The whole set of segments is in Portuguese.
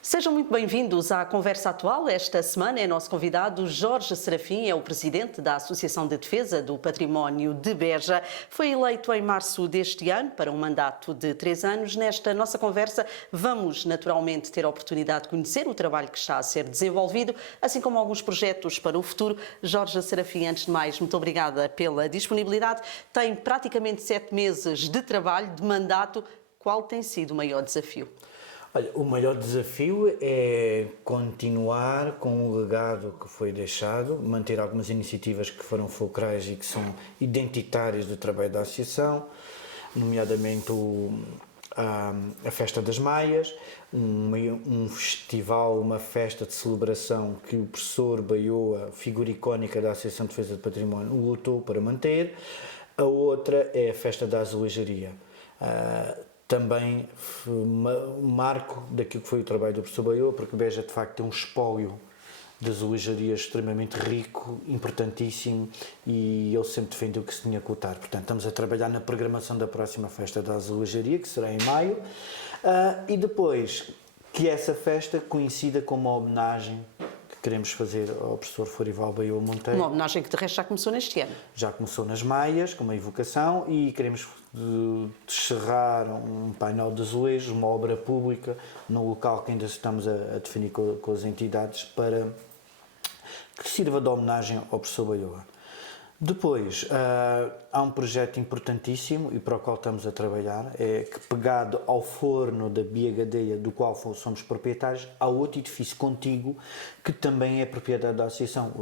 Sejam muito bem-vindos à Conversa Atual. Esta semana é nosso convidado Jorge Serafim, é o presidente da Associação de Defesa do Património de Beja. Foi eleito em março deste ano para um mandato de 3 anos. Nesta nossa conversa vamos naturalmente ter a oportunidade de conhecer o trabalho que está a ser desenvolvido, assim como alguns projetos para o futuro. Jorge Serafim, antes de mais, muito obrigada pela disponibilidade. Tem praticamente 7 meses de trabalho, de mandato. Qual tem sido o maior desafio? Olha, o maior desafio é continuar com o legado que foi deixado, manter algumas iniciativas que foram fulcrais e que são identitárias do trabalho da Associação, nomeadamente a Festa das Maias, um festival, uma festa de celebração que o professor Baioa, figura icónica da Associação de Defesa do Património, lutou para manter. A outra é a Festa da Azulejaria. Também marco daquilo que foi o trabalho do professor Baioa, porque Beja de facto tem um espólio de azulejaria extremamente rico, importantíssimo, e ele sempre defendeu que se tinha que lutar. Portanto, estamos a trabalhar na programação da próxima Festa da Azulejaria, que será em maio, e depois que essa festa coincida com uma homenagem que queremos fazer ao professor Florival Baioa Monteiro. Uma homenagem que de resto já começou neste ano. Já começou nas Maias, com uma evocação, e queremos descerrar um painel de azulejos, uma obra pública, no local que ainda estamos a definir com as entidades, para que sirva de homenagem ao professor Baioa. Depois, há um projeto importantíssimo e para o qual estamos a trabalhar, é que, pegado ao forno da Bia Gadeia, do qual somos proprietários, há outro edifício contíguo que também é propriedade da Associação.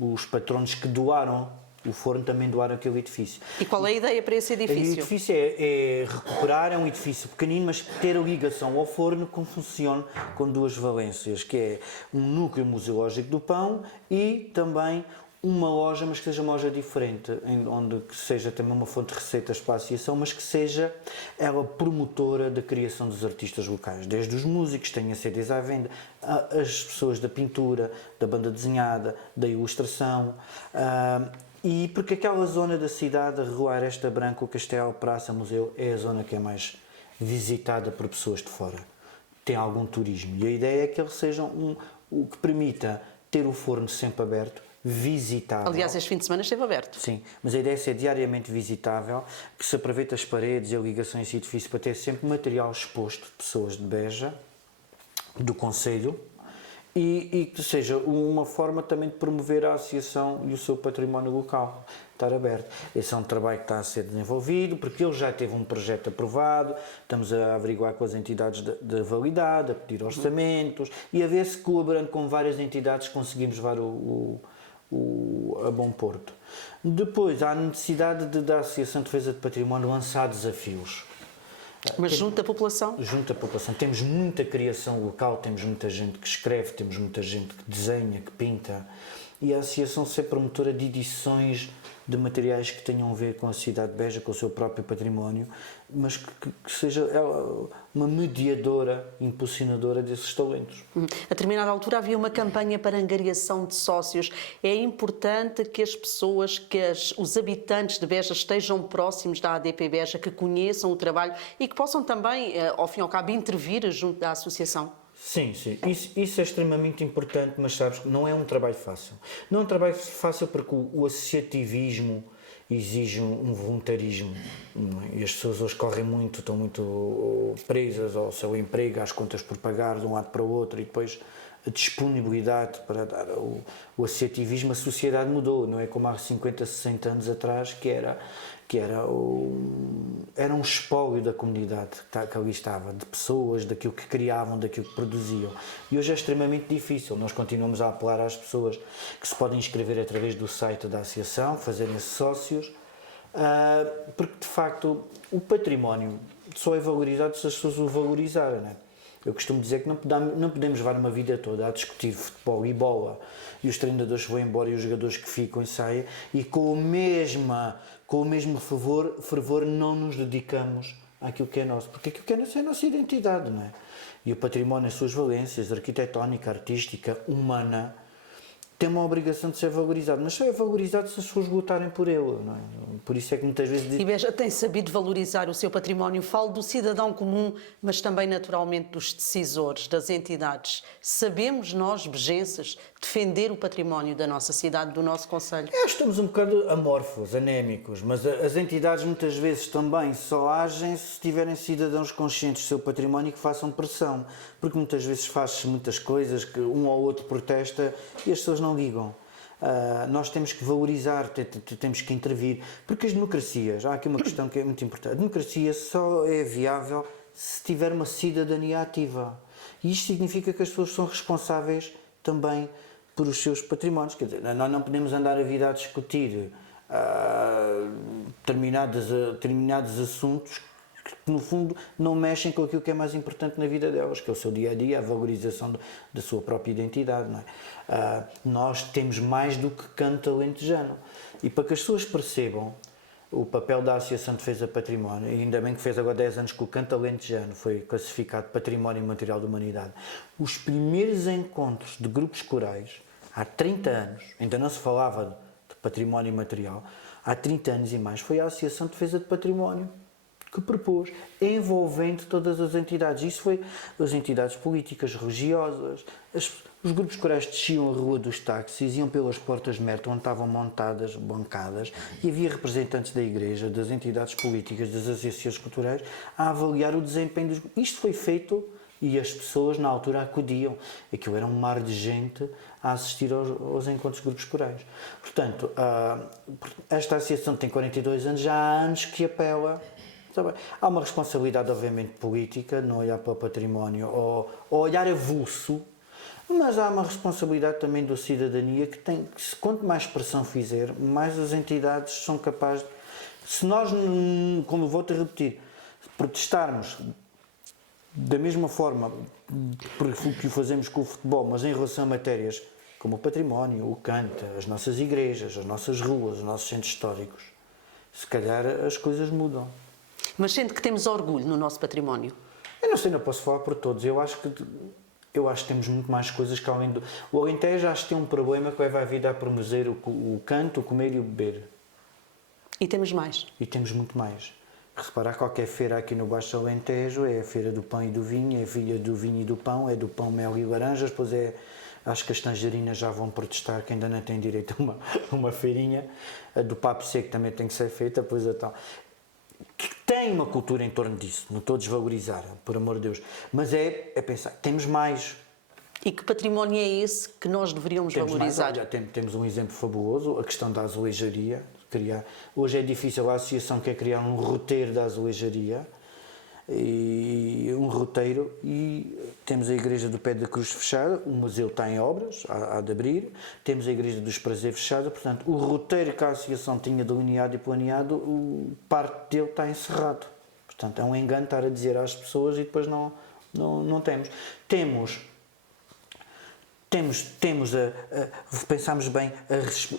Os patronos que doaram o forno também doaram aquele edifício. E qual é a ideia para esse edifício? O edifício é recuperar, é um edifício pequenino, mas ter a ligação ao forno que funcione com duas valências, que é um núcleo museológico do pão e também uma loja, mas que seja uma loja diferente, onde seja também uma fonte de receitas para a associação, mas que seja ela promotora da criação dos artistas locais, desde os músicos, tenha CDs à venda, as pessoas da pintura, da banda desenhada, da ilustração, e porque aquela zona da cidade, a Rua Aresta Branca, o Castelo, Praça, Museu, é a zona que é mais visitada por pessoas de fora. Tem algum turismo. E a ideia é que ele seja o que permita ter o forno sempre aberto, visitável. Aliás, este fim de semana esteve aberto. Sim, mas a ideia é ser diariamente visitável, que se aproveite as paredes e a ligação a esse edifício para ter sempre material exposto de pessoas de Beja, do concelho, e que seja uma forma também de promover a associação e o seu património local, estar aberto. Esse é um trabalho que está a ser desenvolvido, porque ele já teve um projeto aprovado, estamos a averiguar com as entidades de validade, a pedir orçamentos, e a ver se, colaborando com várias entidades, conseguimos levar a bom porto. Depois, há a necessidade da Associação de Defesa de Património lançar desafios. Mas junto à população? Junto à população. Temos muita criação local, temos muita gente que escreve, temos muita gente que desenha, que pinta, e a Associação ser promotora de edições de materiais que tenham a ver com a cidade de Beja, com o seu próprio património, mas que seja ela uma mediadora, impulsionadora desses talentos. A determinada altura havia uma campanha para angariação de sócios. É importante que as pessoas, os habitantes de Beja estejam próximos da ADP Beja, que conheçam o trabalho e que possam também, ao fim e ao cabo, intervir junto da associação. Sim, sim. Isso é extremamente importante, mas sabes, não é um trabalho fácil. Não é um trabalho fácil porque o associativismo exige um voluntarismo, não é? E as pessoas hoje correm muito, estão muito presas ao seu emprego, às contas por pagar de um lado para o outro, e depois a disponibilidade para dar o associativismo. A sociedade mudou, não é como há 50, 60 anos atrás, que era um espólio da comunidade que ali estava, de pessoas, daquilo que criavam, daquilo que produziam. E hoje é extremamente difícil. Nós continuamos a apelar às pessoas que se podem inscrever através do site da associação, fazerem-se sócios, porque de facto o património só é valorizado se as pessoas o valorizarem, não é? Eu costumo dizer que não podemos levar uma vida toda a discutir futebol e bola, e os treinadores que vão embora e os jogadores que ficam e saem, e com o mesmo fervor não nos dedicamos àquilo que é nosso, porque aquilo que é nosso é a nossa identidade, não é? E o património, as suas valências, arquitetónica, artística, humana, tem uma obrigação de ser valorizado, mas só é valorizado se as pessoas lutarem por ele, não é? Por isso é que muitas vezes... E Beja tem sabido valorizar o seu património. Falo do cidadão comum, mas também naturalmente dos decisores, das entidades. Sabemos nós, bejenses, defender o património da nossa cidade, do nosso concelho? Estamos um bocado amorfos, anémicos, mas as entidades muitas vezes também só agem se tiverem cidadãos conscientes do seu património e que façam pressão, porque muitas vezes faz-se muitas coisas que um ou outro protesta e as pessoas não ligam. Nós temos que valorizar, temos que intervir, porque as democracias, há aqui uma questão que é muito importante, a democracia só é viável se tiver uma cidadania ativa. E isto significa que as pessoas são responsáveis também por os seus patrimónios. Quer dizer, nós não podemos andar a vida a discutir determinados assuntos que, no fundo, não mexem com aquilo que é mais importante na vida delas, que é o seu dia-a-dia, a valorização da sua própria identidade. Não é? Nós temos mais do que canto alentejano. E para que as pessoas percebam o papel da Associação de Defesa Património, e ainda bem que fez agora 10 anos que o canto alentejano foi classificado Património Imaterial da Humanidade, os primeiros encontros de grupos corais, há 30 anos, ainda não se falava de património imaterial, há 30 anos e mais, foi a Associação de Defesa de Património que propôs, envolvendo todas as entidades. Isso foi as entidades políticas, religiosas, os grupos corais desciam a rua dos táxis, iam pelas portas de metro onde estavam montadas bancadas e havia representantes da igreja, das entidades políticas, das associações culturais a avaliar o desempenho dos... Isto foi feito e as pessoas na altura acudiam. Aquilo era um mar de gente a assistir aos encontros de grupos corais. Portanto, esta associação tem 42 anos, já há anos que apela. Há uma responsabilidade, obviamente, política, não olhar para o património ou olhar avulso, mas há uma responsabilidade também da cidadania que tem que, quanto mais pressão fizer, mais as entidades são capazes. Se nós, como volto a repetir, protestarmos da mesma forma que o fazemos com o futebol, mas em relação a matérias como o património, o canto, as nossas igrejas, as nossas ruas, os nossos centros históricos, se calhar as coisas mudam. Mas sente que temos orgulho no nosso património? Eu não sei, não posso falar por todos. Eu acho que temos muito mais coisas que além do... O Alentejo acho que tem um problema que leva a vida a promover o canto, o comer e o beber. E temos mais? E temos muito mais. Reparar, qualquer feira aqui no Baixo Alentejo é a feira do pão e do vinho, é a filha do vinho e do pão, é do pão, mel e laranjas, depois acho que as tangerinas já vão protestar que ainda não têm direito a uma feirinha. A do papo seco também tem que ser feita, pois a tal... Que tem uma cultura em torno disso, não estou a desvalorizar, por amor de Deus, mas é pensar, temos mais. E que património é esse que nós deveríamos valorizar? Olha, temos um exemplo fabuloso, a questão da azulejaria. Hoje é difícil, a associação quer criar um roteiro da azulejaria, e temos a Igreja do Pé da Cruz fechada, o museu está em obras, há de abrir, temos a Igreja dos Prazeres fechada, portanto o roteiro que a associação tinha delineado e planeado, parte dele está encerrado. Portanto é um engano estar a dizer às pessoas e depois não temos. Pensamos bem,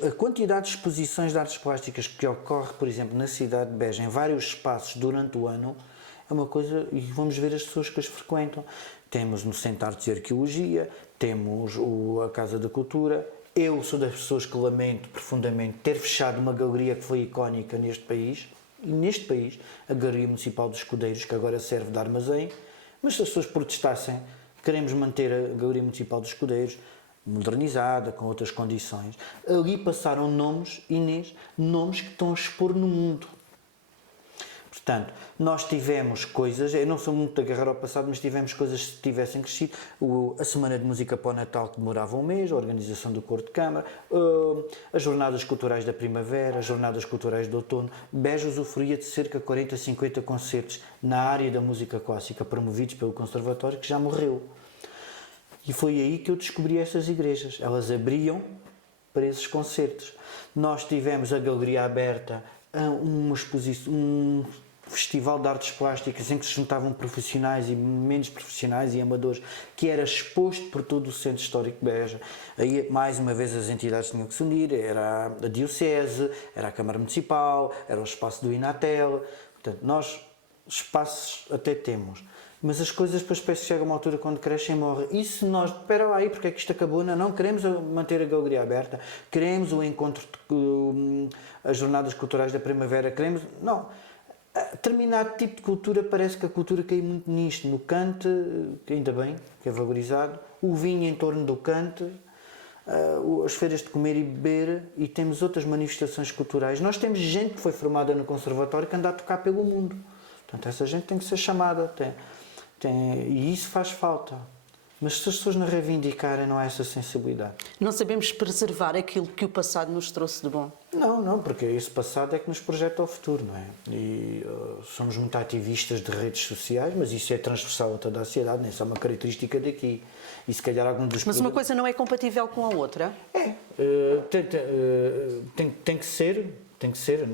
a quantidade de exposições de artes plásticas que ocorre, por exemplo, na cidade de Beja, em vários espaços durante o ano, é uma coisa, e vamos ver as pessoas que as frequentam. Temos no Centro de Artes e Arqueologia, temos a Casa da Cultura. Eu sou das pessoas que lamento profundamente ter fechado uma galeria que foi icónica neste país, a Galeria Municipal dos Escudeiros, que agora serve de armazém, mas se as pessoas protestassem, queremos manter a Galeria Municipal dos Escudeiros modernizada, com outras condições. Ali passaram nomes, Inês, nomes que estão a expor no mundo. Portanto, nós tivemos coisas, eu não sou muito a agarrar ao passado, mas tivemos coisas que tivessem crescido. A Semana de Música para o Natal, que demorava um mês, a organização do Coro de Câmara, as Jornadas Culturais da Primavera, as Jornadas Culturais do Outono. Beja usufruía de cerca de 40, 50 concertos na área da música clássica, promovidos pelo Conservatório, que já morreu. E foi aí que eu descobri essas igrejas. Elas abriam para esses concertos. Nós tivemos a Galeria Aberta, uma exposição, um festival de artes plásticas em que se juntavam profissionais e menos profissionais e amadores, que era exposto por todo o Centro Histórico de Beja. Aí, mais uma vez, as entidades tinham que se unir, era a Diocese, era a Câmara Municipal, era o espaço do Inatel. Portanto, nós espaços até temos, Mas as coisas depois parece que chega a uma altura quando crescem e morrem. E se nós, espera lá aí, porque é que isto acabou? Não queremos manter a galeria aberta, queremos o encontro, as jornadas culturais da primavera, queremos... Não. Determinado tipo de cultura, parece que a cultura caiu muito nisto, no cante, que ainda bem, que é valorizado, o vinho em torno do cante, as feiras de comer e beber, e temos outras manifestações culturais. Nós temos gente que foi formada no conservatório que anda a tocar pelo mundo. Portanto, essa gente tem que ser chamada, e isso faz falta. Mas se as pessoas não reivindicarem, não há essa sensibilidade. Não sabemos preservar aquilo que o passado nos trouxe de bom. Não, porque esse passado é que nos projeta o futuro, não é? E somos muito ativistas de redes sociais, mas isso é transversal a toda a sociedade, nem só uma característica daqui. E se calhar algum dos... Mas uma coisa não é compatível com a outra? Tem que ser,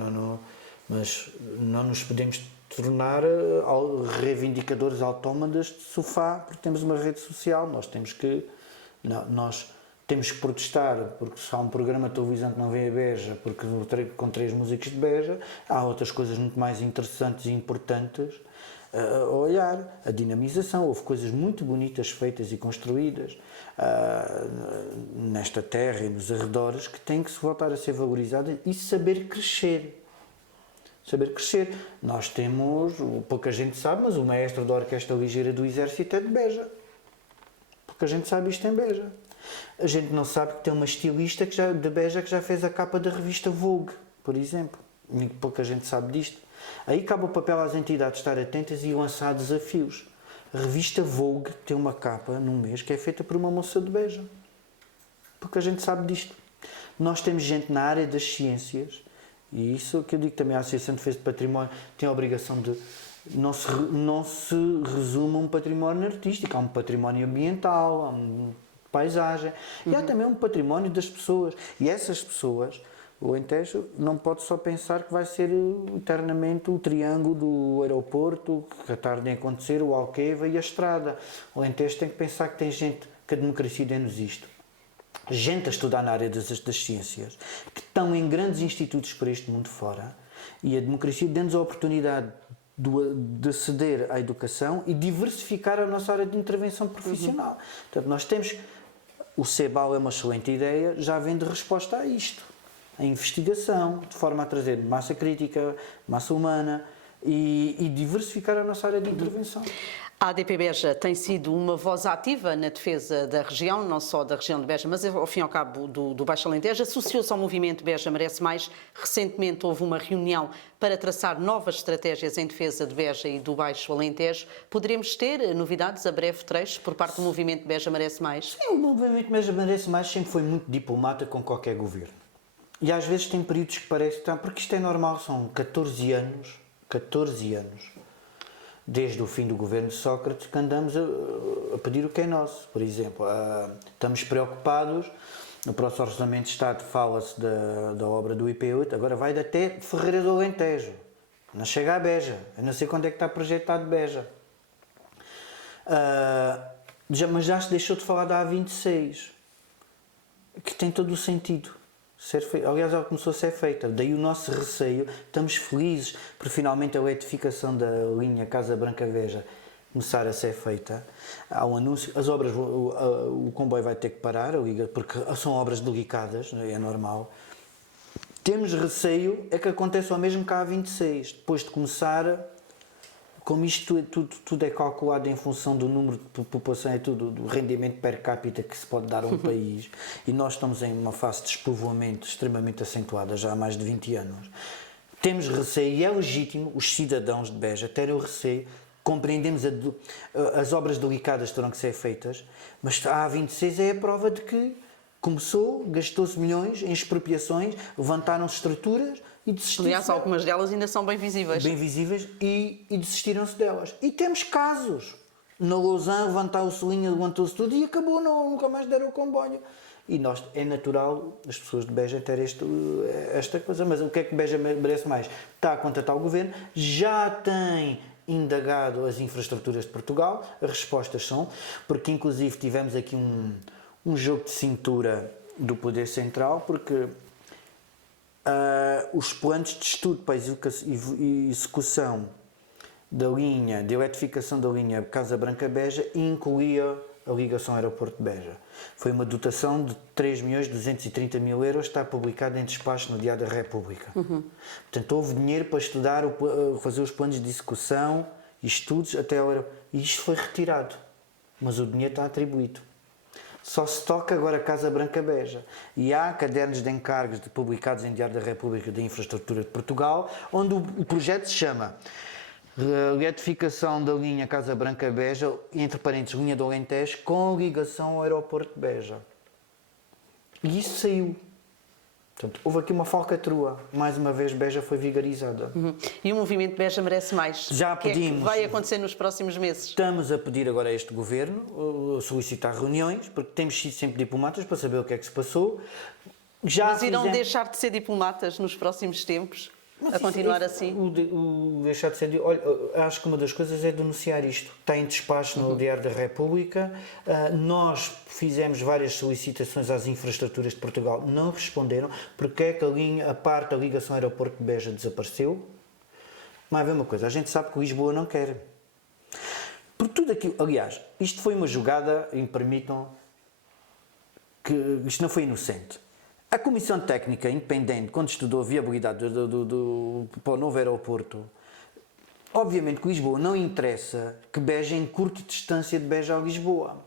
mas não nos podemos tornar reivindicadores autómatas de sofá porque temos uma rede social. Nós temos que protestar porque se há um programa de televisão que não vem a Beja porque com 3 músicos de Beja, há outras coisas muito mais interessantes e importantes a olhar. A dinamização, houve coisas muito bonitas feitas e construídas nesta terra e nos arredores que têm que se voltar a ser valorizadas e saber crescer. Nós temos, pouca gente sabe, mas o maestro da Orquestra Ligeira do Exército é de Beja. Pouca gente sabe isto em Beja. A gente não sabe que tem uma estilista de Beja que já fez a capa da revista Vogue, por exemplo. Pouca gente sabe disto. Aí cabe o papel às entidades estar atentas e lançar desafios. A revista Vogue tem uma capa num mês que é feita por uma moça de Beja. Pouca gente sabe disto. Nós temos gente na área das ciências. E isso que eu digo também, a Associação de Defesa de Património tem a obrigação de não se resume a um património artístico, há um património ambiental, há uma paisagem, e há também um património das pessoas. E essas pessoas, o Alentejo não pode só pensar que vai ser eternamente o triângulo do aeroporto, que tarde em acontecer, o Alqueva e a estrada. O Alentejo tem que pensar que tem gente, que a democracia dê-nos isto. Gente a estudar na área das ciências, que estão em grandes institutos por este mundo fora, e a democracia dá-nos a oportunidade de aceder à educação e diversificar a nossa área de intervenção profissional. Portanto, nós temos... O CEBAL é uma excelente ideia, já vem de resposta a isto. A investigação, de forma a trazer massa crítica, massa humana e diversificar a nossa área de intervenção. A ADP Beja tem sido uma voz ativa na defesa da região, não só da região de Beja, mas ao fim e ao cabo do Baixo Alentejo. Associou-se ao movimento Beja Merece Mais. Recentemente houve uma reunião para traçar novas estratégias em defesa de Beja e do Baixo Alentejo. Poderemos ter novidades a breve trecho por parte do movimento Beja Merece Mais? Sim, o movimento Beja Merece Mais sempre foi muito diplomata com qualquer governo. E às vezes tem períodos que parece que porque isto é normal, são 14 anos, desde o fim do governo de Sócrates, que andamos a pedir o que é nosso. Por exemplo, estamos preocupados, no próximo Orçamento de Estado fala-se da obra do IP8, agora vai até Ferreira do Alentejo, não chega a Beja, eu não sei quando é que está projetado Beja. Mas já se deixou de falar da A26, que tem todo o sentido. Aliás, ela começou a ser feita, daí o nosso receio. Estamos felizes por finalmente a eletrificação da linha Casa Branca-Beja começar a ser feita. Há um anúncio, as obras, o comboio vai ter que parar, porque são obras delicadas, é normal. Temos receio é que aconteça o mesmo que a A26, depois de começar, como isto tudo é calculado em função do número de população, é tudo do rendimento per capita que se pode dar a um país, e nós estamos em uma fase de despovoamento extremamente acentuada já há mais de 20 anos. Temos receio, e é legítimo os cidadãos de Beja terem o receio, compreendemos as obras delicadas terão que ser feitas, mas a A26 é a prova de que começou, gastou-se milhões em expropriações, levantaram-se estruturas, e aliás, algumas delas ainda são bem visíveis. E desistiram-se delas. E temos casos. Na Lausanne levantou-se linha, levantou-se tudo e acabou, nunca mais deram o comboio. E é natural as pessoas de Beja terem esta coisa. Mas o que é que Beja merece mais? Está a contratar o governo, já tem indagado as infraestruturas de Portugal, as respostas são, porque inclusive tivemos aqui um jogo de cintura do Poder Central, porque os planos de estudo para execução da linha, de eletrificação da linha Casa Branca-Beja e incluía a ligação ao aeroporto de Beja. Foi uma dotação de 3.230.000 euros, está publicado em despacho no Diário da República. Portanto, houve dinheiro para estudar, fazer os planos de execução e estudos até ao aeroporto. E isto foi retirado, mas o dinheiro está atribuído. Só se toca agora Casa Branca-Beja. E há cadernos de encargos publicados em Diário da República de Infraestrutura de Portugal, onde o projeto se chama Eletrificação da linha Casa Branca-Beja, entre parênteses, linha do Alentejo, com ligação ao aeroporto de Beja. E isso saiu. Portanto, houve aqui uma falcatrua. Mais uma vez, Beja foi vigarizada. E o movimento Beja merece mais. Já O que pedimos. é que vai acontecer nos próximos meses? Estamos a pedir agora a este governo solicitar reuniões, porque temos sido sempre diplomatas para saber o que é que se passou. Mas irão deixar de ser diplomatas nos próximos tempos? A continuar assim? O deixar de ser. Olha, acho que uma das coisas é denunciar isto. Está em despacho no Diário da República. Nós fizemos várias solicitações às infraestruturas de Portugal, não responderam. Porque é que a parte da ligação ao aeroporto de Beja desapareceu? Mas é uma coisa, a gente sabe que Lisboa não quer. Por tudo aquilo. Aliás, isto foi uma jogada, e me permitam, que isto não foi inocente. A Comissão Técnica Independente, quando estudou a viabilidade para o novo aeroporto, obviamente que Lisboa não interessa que Beja encurte distância de Beja a Lisboa.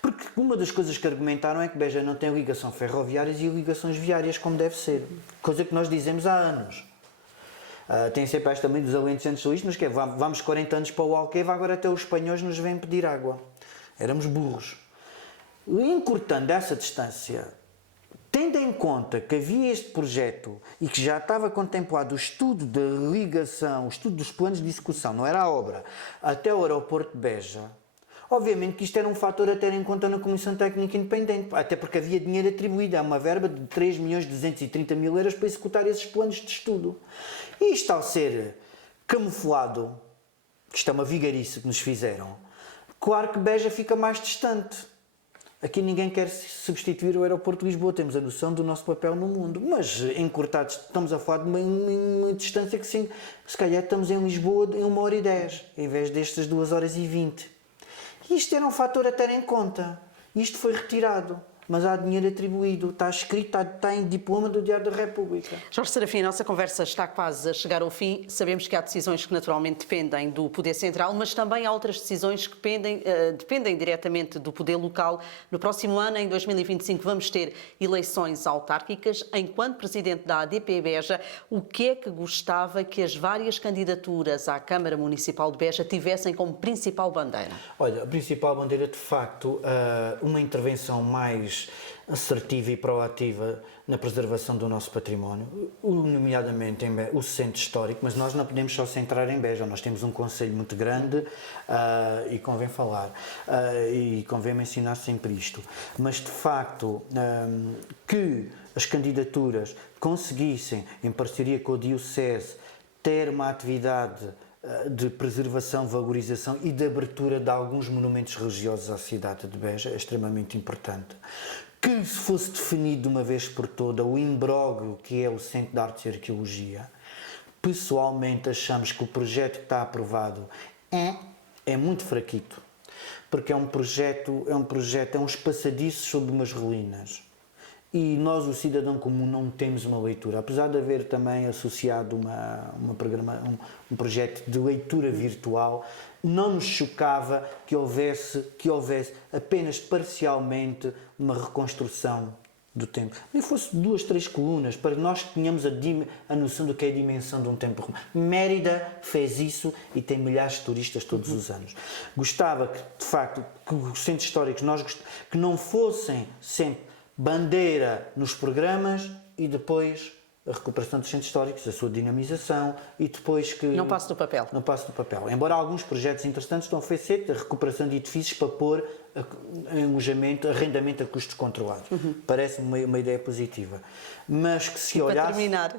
Porque uma das coisas que argumentaram é que Beja não tem ligação ferroviárias e ligações viárias como deve ser. Coisa que nós dizemos há anos. Tem sempre esta também dos alentejanos solistas, que é vamos 40 anos para o Alqueva, agora até os espanhóis nos vêm pedir água. Éramos burros. Encurtando essa distância, tendo em conta que havia este projeto e que já estava contemplado o estudo da ligação, o estudo dos planos de execução, não era a obra, até o aeroporto de Beja, obviamente que isto era um fator a ter em conta na Comissão Técnica Independente, até porque havia dinheiro atribuído, há uma verba de 3.230.000 euros para executar esses planos de estudo. E isto ao ser camuflado, que isto é uma vigarice que nos fizeram, claro que Beja fica mais distante. Aqui ninguém quer substituir o aeroporto de Lisboa, temos a noção do nosso papel no mundo, mas encurtados, estamos a falar de uma distância que se calhar estamos em Lisboa em 1h10, em vez destas 2h20. Isto era um fator a ter em conta, isto foi retirado, mas há dinheiro atribuído, está escrito, está em diploma do Diário da República. Jorge Serafim, a nossa conversa está quase a chegar ao fim. Sabemos que há decisões que naturalmente dependem do Poder Central, mas também há outras decisões que dependem diretamente do Poder Local. No próximo ano, em 2025, vamos ter eleições autárquicas. Enquanto Presidente da ADP Beja, o que é que gostava que as várias candidaturas à Câmara Municipal de Beja tivessem como principal bandeira? Olha, a principal bandeira, de facto, uma intervenção mais assertiva e proativa na preservação do nosso património, nomeadamente o centro histórico, mas nós não podemos só centrar em Beja, nós temos um concelho muito grande e convém falar, e convém mencionar sempre isto, mas de facto que as candidaturas conseguissem, em parceria com a Diocese, ter uma atividade de preservação, valorização e de abertura de alguns monumentos religiosos à cidade de Beja é extremamente importante. Que se fosse definido de uma vez por toda o imbróglio que é o Centro de Artes e Arqueologia, pessoalmente achamos que o projeto que está aprovado é muito fraquito, porque é uns passadiços sobre umas ruínas. E nós, o cidadão comum, não temos uma leitura. Apesar de haver também associado um projeto de leitura virtual, não nos chocava que houvesse apenas parcialmente uma reconstrução do templo. Nem fosse 2, 3 colunas, para que nós tenhamos a noção do que é a dimensão de um templo romano. Mérida fez isso e tem milhares de turistas todos os anos. Gostava que, de facto, que os centros históricos que não fossem sempre bandeira nos programas e depois a recuperação dos centros históricos, a sua dinamização e depois que... Não passe do papel. Não passe do papel. Embora alguns projetos interessantes estão a ser a recuperação de edifícios para pôr alojamento, arrendamento a custos controlados. Parece-me uma ideia positiva. Mas que se olhasse... Para terminar...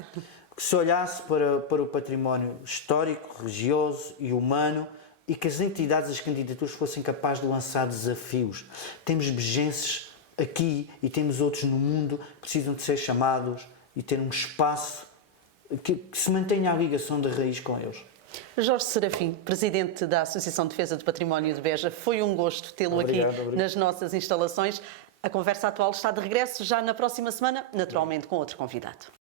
Que se olhasse para o património histórico, religioso e humano e que as entidades, as candidaturas fossem capazes de lançar desafios. Temos bejenses aqui e temos outros no mundo que precisam de ser chamados e ter um espaço que se mantenha a ligação da raiz com eles. Jorge Serafim, presidente da Associação de Defesa do Património de Beja, foi um gosto tê-lo aqui nas nossas instalações. A Conversa Atual está de regresso já na próxima semana, naturalmente com outro convidado.